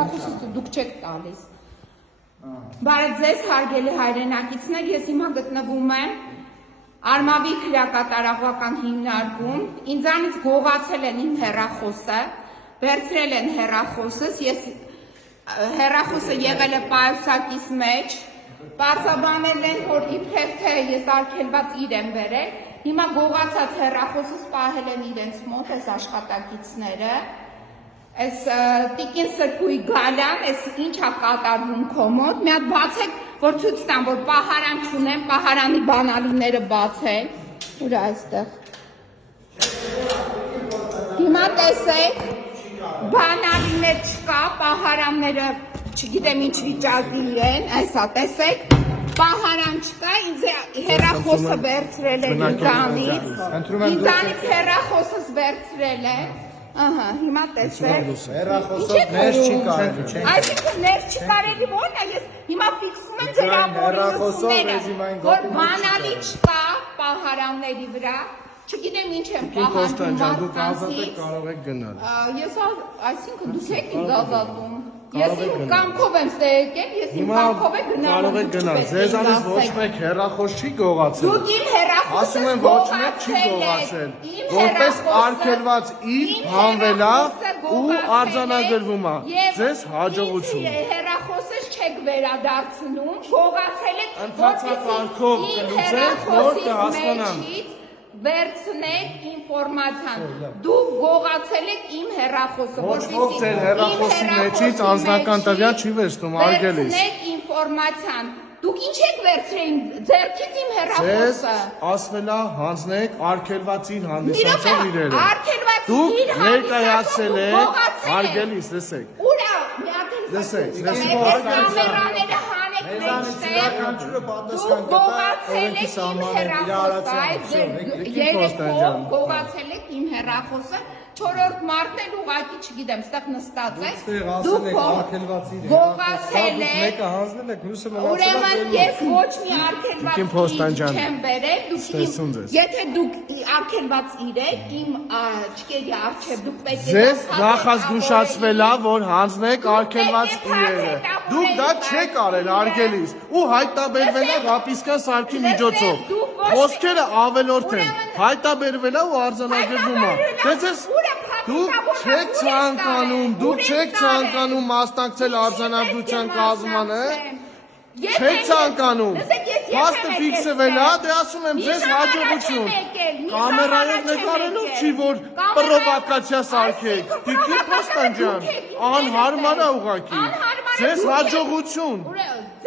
Դուք չեք տալիս։ Բարև ձեզ, հարգելի հայրենակիցներ, ես հիմա գտնվում եմ Արմավի քրեակատարողական հիմնարկում, ինձանից գողացել են իմ հեռախոսը, վերցրել են հեռախոսս, ես հեռախոսը եղել է պայուսակիս մեջ, պարզաբանել են, որ իբրև թե ես արգելված իրեմ բերել, հիմա գողացած հեռախոսս պահել են իրենց մոտ, այս աշխատակիցները, այս տիկին Սրբույի Գալյան, այս ինչա կատարվում քո մոտ, մի հատ բացեք, որ ցույց տամ, որ պահարան չունեմ, պահարանի բանալիները բացել, ուր է այստեղ։ Հիմա տեսեք, բանալիներ չկա, պահարանները չգիտեմ ինչ վիճակի են, այսա տեսեք, պահարան չկա, ինձ հեռախոսը վերցրել են ինձանից հեռախոսս վերցրել են, ահա, հիմա տեսեք, հեռախոսով ներ չի կարելի, այսինքն ներ չի կարելի, որն է, ես հիմա ֆիքսում եմ ձեր ապօրինությունները, որ բանալի չկա պահարանների վրա, չգիտեմ ինչ եմ պահանջում մարդկանցից, կարող եք գնալ։ Ես այսինքն դուք եք ինձ ազատում, ես իմ կամքով եմ ստեղեկել, ես իմ կամքով եմ կարող եք գնալ, ձեզանից ոչ մեկ հեռախոս չի գողացել։ Դուք իմ հեռախոսը ասում եմ ոչ մեկ չի գողացել, որպես արգելված իր հանվելա ու արձանագրվում է, ձեզ հաջողություն։ Հեռախոսս չեք վերադարձնում, գողացել եք, Ընթացակարգով կլուծեք, որ կհասկանամ։ Վերցնեք ինֆորմացիան, դուք գողացել եք իմ հեռախոսը, Ոչ ոք ձեր հեռախոսի մեջից անձնական տվյալ չի վերցնում, արգելիս։ Վերցնեք ինֆորմացիան, դուք ինչ եք վերցրել ձեռքից իմ հեռախոսը։ Ասվել է հանձնեք արգելվածին հանդիսացող իրերը։ Արգելվածին Դուք ներկայացել եք, արգելիս, լսեք։ Ուր է, մի հատ Լսեք, կամերաները հանեք դուք գողացել եք իմ հեռախոսը, երեքով գողացել եք իմ հեռախոսը, չորրորդ մարդն էլ ուղղակի չգիտեմ, ստեղ նստած եք, դուք գողացել եք, ուրեմն ես ոչ մի արգելված իր չեմ բերել, եթե դուք արգելված իրեք, իմ չկերի առջև դուք պետք է Ձեզ նախազգուշացվել է, որ հանձնեք արգելված իրերը, դուք դա չեք արել արգելիս, ու հայտնաբերվել է ռապիսկան սարքի միջոցով, խոսքերը ավելորդ են, հայտնաբերվել է ու արձանագրվում է, դուք չեք ցանկանում մասնակցել արձանագրության կազմմանը, չեք ցանկանում, փաստը ֆիքսվել է, դե ասում եմ ձեզ հաջողություն, կամերայով նկարելով չի, որ պրովոկացիա սարքեք, տիկին Պոստանջան, անհարմար է ուղղակի, ձեզ հաջողություն։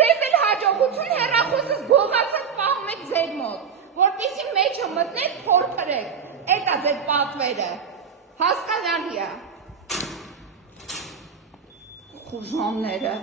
Ձեզ էլ հաջողություն, հեռախոսս գողացած պահում եք ձեր մոտ, որպեսզի մեջը մտնեք, փորփրեք, էդ է ձեր պատվերը, հասկանալի է, խուժանները։